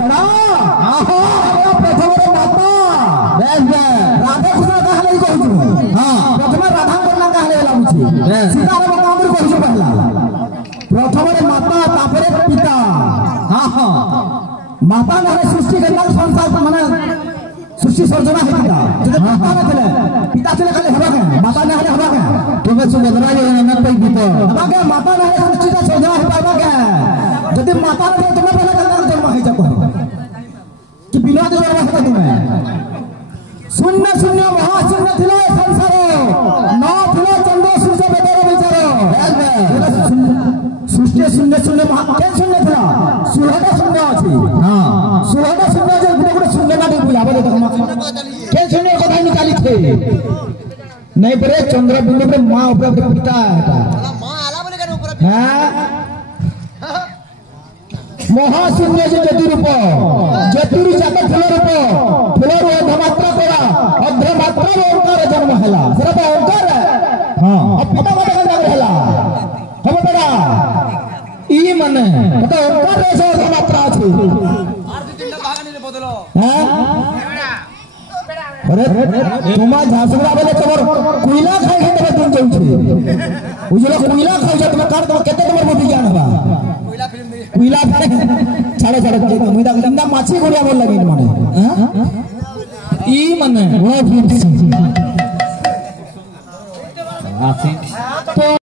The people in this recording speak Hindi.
बड़ा प्रथम माता राधा कृष्ण कहले कहू हां प्रथम राधा करना कहले लागुची सीताराम कांदर कहू पहला प्रथम माता तापरे पिता हां हां माता ने सृष्टि करना संसार माने सृष्टि सर्जना हेता जब माता ने थे पिता थे खाली हवा के माता ने हवा के तुम्हें सुभद्रा जो न पई पिता हवा के माता ने सृष्टि का सर्जना हे पावा के जब माता ने तुम्हें पहले करना जन्म है जब कि बिना जन्म है तुम्हें शून्य शून्य महाशून्य थिले संसार न थिले चंद्र सूर्य बेदर विचार सृष्टि शून्य शून्य महा के शून्य थिला 16 शून्य अछि हां 16 शून्य जे गुटे शून्य ना बुझा बोले तो के शून्य कथा निकाली थे नहीं परे चंद्र बिंदु पे मां ऊपर पिता है मां आला बोले के ऊपर हां महाशून्य जे ज्योति रूप ज्योति जात फल रूप फल अधमात्रा करा अधमात्रा ओंकार जन्म हला सेरा तो ओंकार हां अब पिता का जन्म हला हम बड़ा ई माने तो ओंकार रे से अधमात्रा अछि आर दो तीन भाग नहीं बदलो हां अरे तुमा झांसुरा बोले तोर कोयला खाइ के तबे तुम जाउ छे उजला कोयला खाइ जे तुम काट तो केते तोर मोटी ज्ञान बा कोयला छाड़ो छाड़ो मुई दा लिंदा माछी गोड़िया बोल लगी माने ई माने वो 50 आसी तो